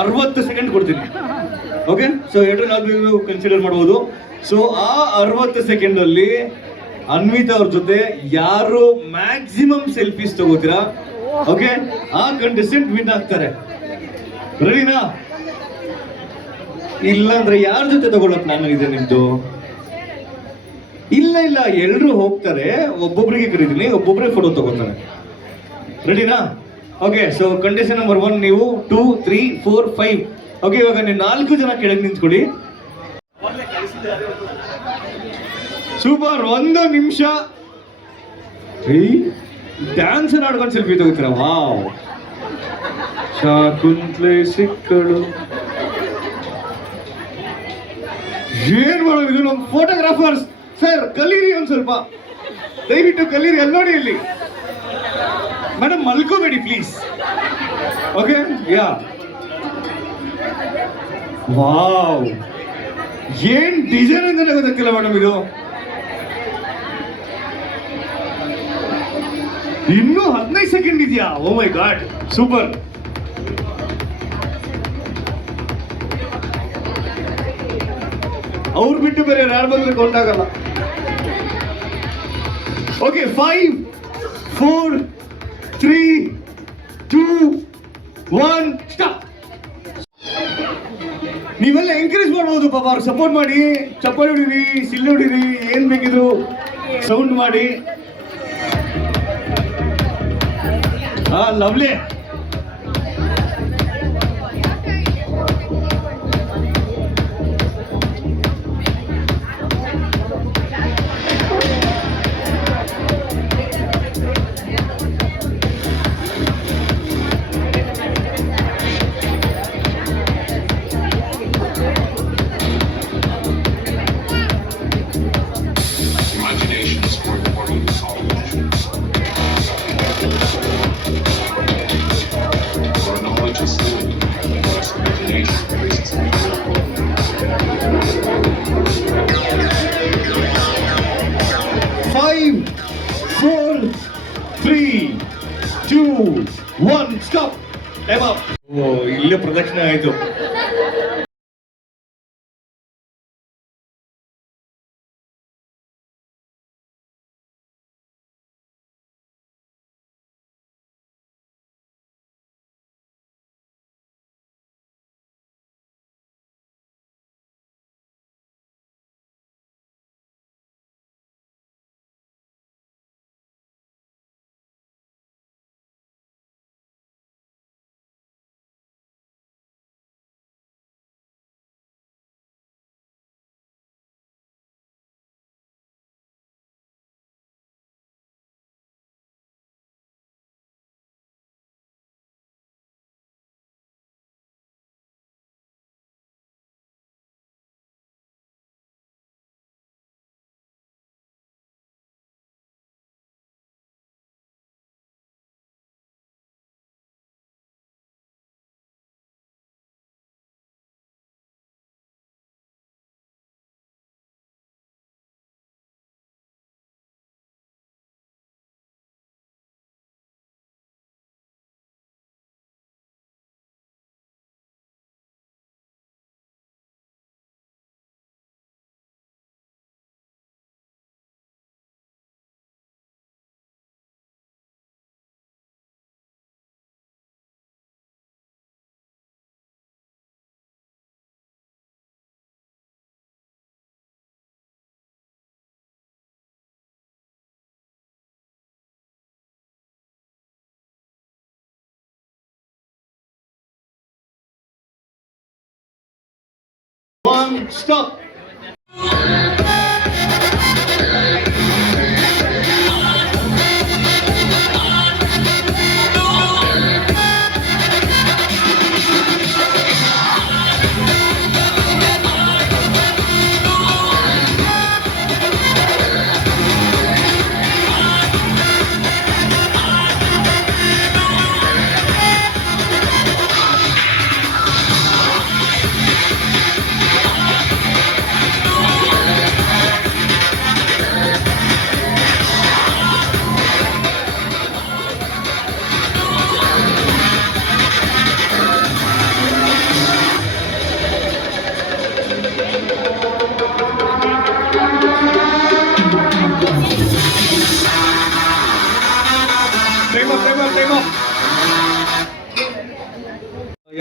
ಅರವತ್ತು ಸೆಕೆಂಡ್ ಕೊಡ್ತೀನಿ. Okay so ನಾಲ್ಕು ಕನ್ಸಿಡರ್ ಮಾಡ್ಬೋದು. ಸೊ ಆ ಅರವತ್ತು ಸೆಕೆಂಡ್ ಅಲ್ಲಿ ಅನ್ವಿತಾ ಅವ್ರ ಜೊತೆ ಯಾರು ಮ್ಯಾಕ್ಸಿಮಮ್ ಸೆಲ್ಫೀಸ್ ತಗೋತೀರಾ? ಓಕೆ ಆ ಕಂಟೆಸ್ಟೆಂಟ್ ವಿನ್ ಆಗ್ತಾರೆ. ರೆಡಿನಾ ಇಲ್ಲ ಅಂದ್ರೆ ಯಾರ ಜೊತೆ ತಗೊಳ್ಳೋ ನಾನು ಇದೆ ನಿಮ್ದು? ಇಲ್ಲ ಇಲ್ಲ ಎಲ್ಲರೂ ಹೋಗ್ತಾರೆ. ಒಬ್ಬೊಬ್ರಿಗೆ ಕರೀತೀನಿ. ಒಬ್ಬೊಬ್ರೆ ಫೋಟೋ ತಗೋತಾರೆ. ರೆಡಿನಾ okay so condition number one ನೀವು two three four five okay ಇವಾಗ ನೀವು ನಾಲ್ಕು ಜನ ಕೆಳಗೆ ನಿಂತ್ಕೊಳ್ಳಿ. ಸೂಪರ್ ಒಂದು ನಿಮಿಷ. ಡ್ಯಾನ್ಸ್ ಆಡ್ಕೊಂಡು ಸೆಲ್ಫಿ ತಗೋತೀರ? ವಾವ್ ಶಾಕುಂತ್ಲೆ ಸಿಕ್ಕಳು. ಏನ್ ಮಾಡೋದು ಇದು? ನಮ್ಮ ಫೋಟೋಗ್ರಾಫರ್ಸ್ ಸರ್ ಕಲೀರಿ ಒಂದ್ ಸ್ವಲ್ಪ. ದಯವಿಟ್ಟು ಕಲೀರಿ ಅಲ್ಲಿ ನೋಡಿ ಇಲ್ಲಿ. ಮೇಡಮ್ ಮಲ್ಕೋಬೇಡಿ ಪ್ಲೀಸ್ ಓಕೆ ಯಾ ವಾವ್ ಏನ್ ಡಿಸೈನ್ ಅಂತಾನೆ ಗೊತ್ತಾಗ್ತಿಲ್ಲ ಮೇಡಮ್ ಇದು? ಇನ್ನೂ ಹದಿನೈದು ಸೆಕೆಂಡ್ ಇದೆಯಾ? ಓ ಮೈ ಗಾಡ್ ಸೂಪರ್ ಅವ್ರು ಬಿಟ್ಟು ಬೇರೆ ಯಾರು ಬಂದ್ರೆ ಕೊಂಡಾಗಲ್ಲ okay five four three two one stop ನೀವೆಲ್ಲ ಎಂಕರೇಜ್ ಮಾಡ್ಬೋದು ಪಾಪ ಅವ್ರು ಸಪೋರ್ಟ್ ಮಾಡಿ ಚಪ್ಪಾಳಿ ಹೊಡಿರಿ ಸಿಲ್ಲೆ ಹೊಡಿರಿ, ಏನು ಬೇಕಿದ್ರು ಸೌಂಡ್ ಮಾಡಿ. ಹಾ lovely two one stop time up ಇಲ್ಲೇ ಪ್ರದಕ್ಷಿಣೆ ಆಯ್ತು. ಒನ್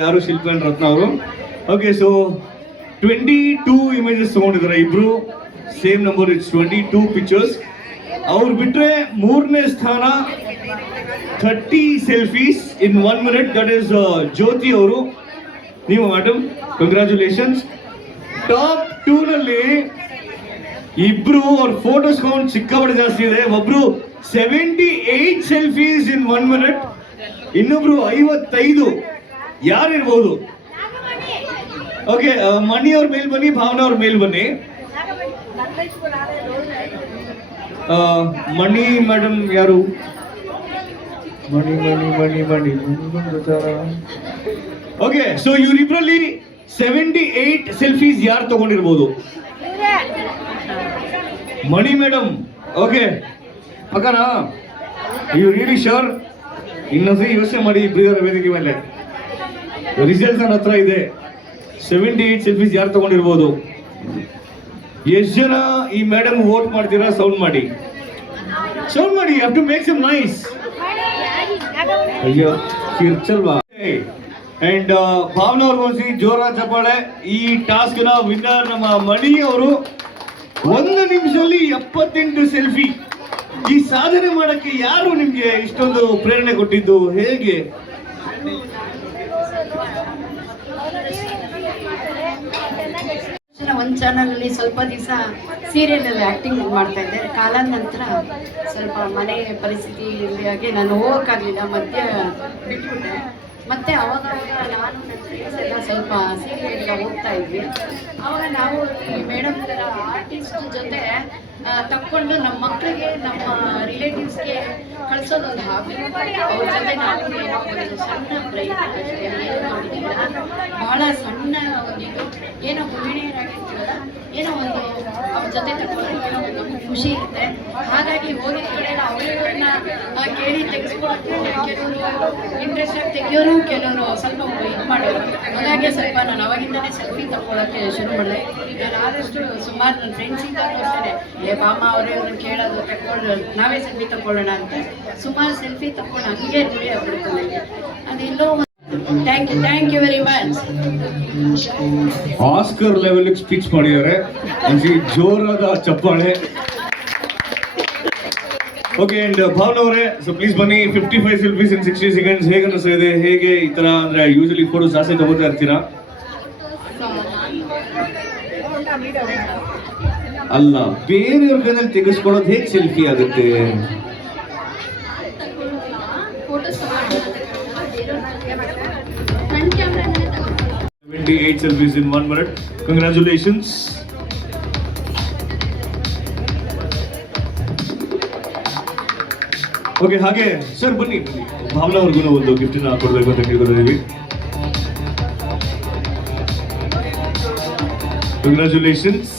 ಯಾರು ಶಿಲ್ಪ ರತ್ನ ಅವರು? Okay so twenty two images ತಗೊಂಡಿದ್ದಾರೆ ಇಬ್ರು. Same number it's twenty two pictures ಅವ್ರು ಬಿಟ್ರೆ ಮೂರನೇ ಸ್ಥಾನ thirty selfies in one minute that is Jyothi ಅವರು. ನೀವು ಮೇಡಮ್ ಕಂಗ್ರ್ಯಾಚುಲೇಷನ್ಸ್ ಟಾಪ್ ಟೂನಲ್ಲಿ ಇಬ್ರು ಅವ್ರ ಫೋಟೋಸ್ ಕೌಂಟ್ ಸಿಕ್ಕಾಪಟ್ಟೆ ಜಾಸ್ತಿ ಇದೆ. ಒಬ್ರು seventy eight selfies in one minute ಇನ್ನೊಬ್ರು ಐವತ್ತೈದು ಯಾರಿರ್ಬೋದು? ಓಕೆ ಮಣಿ ಅವ್ರ ಮೇಲ್ ಬನ್ನಿ ಭಾವನಾ ಅವ್ರ ಮೇಲ್ ಬನ್ನಿ. ಮಣಿ ಮೇಡಮ್ ಯಾರು? ಮಣಿ ಮಣಿ ಮಣಿ ಮಣಿ ಓಕೆ ಸೊ ಇವರಿಬ್ರಲ್ಲಿ ಸೆವೆಂಟಿ ಏಟ್ ಸೆಲ್ಫೀಸ್ ಯಾರು ತಗೊಂಡಿರ್ಬೋದು? ಮಣಿ ಮೇಡಮ್ ಓಕೆ ಪಕ್ಕನಾ? ಯು ರಿಯಲಿ ಶೋರ್ ಇನ್ನೊಂದ್ಸರಿ ಯೋಚನೆ ಮಾಡಿ ಇಬ್ಬರಿದಾರೆ ವೇದಿಕೆ ಮೇಲೆ. ರಿಸಲ್ಟ್ ನನ್ನ ಹತ್ರ ಇದೆ. ಸೆವೆಂಟಿ ಏಟ್ ಸೆಲ್ಫೀಸ್ ಯಾರು ತಗೊಂಡಿರ್ಬೋದು? ಎಷ್ಟು ಜನ ಈ ಮೇಡಮ್ ವೋಟ್ ಮಾಡ್ತೀರಾ? ಸೌಂಡ್ ಮಾಡಿ. ಸೌಂಡ್ ಮಾಡಿ have to make some nice ಅಯ್ಯೋ, ಕಿರ್ಚಲ್ವಾ? ಅಂಡ್ ಭಾವನಾ ಅವ್ರಿಗೊಂದ್ಸಿ ಜೋರ ಚಪ್ಪಾಳೆ ಈ ಟಾಸ್ಕ್ನ ವಿನ್ನರ್ ನಮ್ಮ ಮಣಿ ಅವರು ಒಂದು ನಿಮಿಷದಲ್ಲಿ ಎಪ್ಪತ್ತೆಂಟು ಸೆಲ್ಫಿ ಈ ಸಾಧನೆ ಮಾಡಕ್ಕೆ ಯಾರು ನಿಮ್ಗೆ ಇಷ್ಟೊಂದು ಪ್ರೇರಣೆ ಕೊಟ್ಟಿದ್ದು? ಹೇಗೆ? ಒಂದು ಚಾನಲಲ್ಲಿ ಸ್ವಲ್ಪ ದಿವಸ ಸೀರಿಯಲಲ್ಲಿ ಆ್ಯಕ್ಟಿಂಗ್ ಮಾಡ್ತಾ ಇದ್ದೆ. ಕಾಲಾನಂತರ ಸ್ವಲ್ಪ ಮನೆ ಪರಿಸ್ಥಿತಿಯಾಗಿ ನಾನು ಹೋಗೋಕ್ಕಾಗಲಿಲ್ಲ, ಮಧ್ಯ ಬಿಟ್ಬಿಟ್ಟೆ. ಮತ್ತೆ ಅವಾಗ ನಾನು ಸ್ವಲ್ಪ ಸೀರಿಯಲ್ಗೆ ಹೋಗ್ತಾ ಇದ್ವಿ. ಆವಾಗ ನಾವು ಈ ಮೇಡಮ್ ಥರ ಆರ್ಟಿಸ್ಟ್ ಜೊತೆ ತಕ್ಕೊಂಡು ನಮ್ಮ ಮಕ್ಕಳಿಗೆ ನಮ್ಮ ರಿಲೇಟಿವ್ಸ್ಗೆ ಕಳಿಸೋದೊಂದು ಹಾಬಿ ಅವ್ರ ಜೊತೆ ನಾವು ಒಂದು ಸಣ್ಣ ಪ್ರಯತ್ನ ಅಷ್ಟೇ ಏನು ಬಹಳ ಸಣ್ಣ ಒಂದು ಇದು. ಏನೋ ಗೃಹಿಣಿಯರಾಗಿರ್ತೀವಲ್ಲ ಏನೋ ಒಂದು ಅವ್ರ ಜೊತೆ ನಮ್ಗೆ ಖುಷಿ ಇರುತ್ತೆ ಹಾಗಾಗಿ ಓದಿದ ಕಡೆ ಅವಳಿಗಳನ್ನ ಕೇಳಿ ತೆಗೆಸ್ಕೊಳಕ್ಕೆ ಕೆಲವರು ಇಂಟ್ರೆಸ್ಟ್ ಆಗಿ ತೆಗಿಯೋರು, ಕೆಲವರು ಸ್ವಲ್ಪ ಇದು ಮಾಡೋರು. ಹಾಗಾಗಿ ಸ್ವಲ್ಪ ನಾನು ಅವಾಗಿಂದನೇ ಸೆಲ್ಫಿ ತಗೊಳಕ್ಕೆ ಶುರು ಮಾಡಿದೆ. ನಾನು ಆದಷ್ಟು ಸುಮಾರು ನನ್ನ ಫ್ರೆಂಡ್ಸ್ ಇದ್ದಾಗ ಅಷ್ಟೇ. ಏ ಬಾಮ ಅವರೇ ಇವ್ರನ್ನ ಕೇಳೋದು ತಗೊಳ್ಳೋದು ನಾವೇ ಸೆಲ್ಫಿ ತಗೊಳ್ಳೋಣ ಅಂತ. ಸುಮಾರು ಸೆಲ್ಫಿ ತಗೊಂಡು ಹಂಗೆ ನೋಡಿ ಆಗ್ಬಿಡ್ತು. ನನಗೆ thank you thank you very much Oscar level speech ಮಾಡಿದ್ದಾರೆ. ಜೋರಾದ ಚಪ್ಪಾಳೆ. ಓಕೆ ಅಂಡ್ ಭಾವನ ಅವರೇ ಸೊ ಪ್ಲೀಸ್ ಬನ್ನಿ fifty five selfies in sixty seconds ಹೇಗೆ ಅನಿಸ್ತಾ ಇದೆ ಹೇಗೆ ಈ ತರ ಅಂದ್ರೆ ಯೂಶಲಿ ಫೋಟೋ ಜಾಸ್ತಿ ತಗೋತಾ ಇರ್ತೀರಾ? ಅಲ್ಲ, ಬೇರೆಯವ್ರ ಕೈನಲ್ಲಿ ತೆಗೆಸ್ಕೊಳ್ಳೋದು ಹೇಗೆ ಸೆಲ್ಫಿ ಆಗುತ್ತೆ? Seventy eight selfies in one minute congratulations okay ಹಾಗೆ. ಸರ್ ಬನ್ನಿ. ಬನ್ನಿ ಭಾವನಾ ಅವ್ರಿಗೂ ಒಂದು ಗಿಫ್ಟನ್ನ ಕೊಡಬೇಕು ಅಂತ ಕೇಳ್ಕೊಂಡಿದ್ದೀವಿ. ಕಂಗ್ರ್ಯಾಚುಲೇಷನ್ಸ್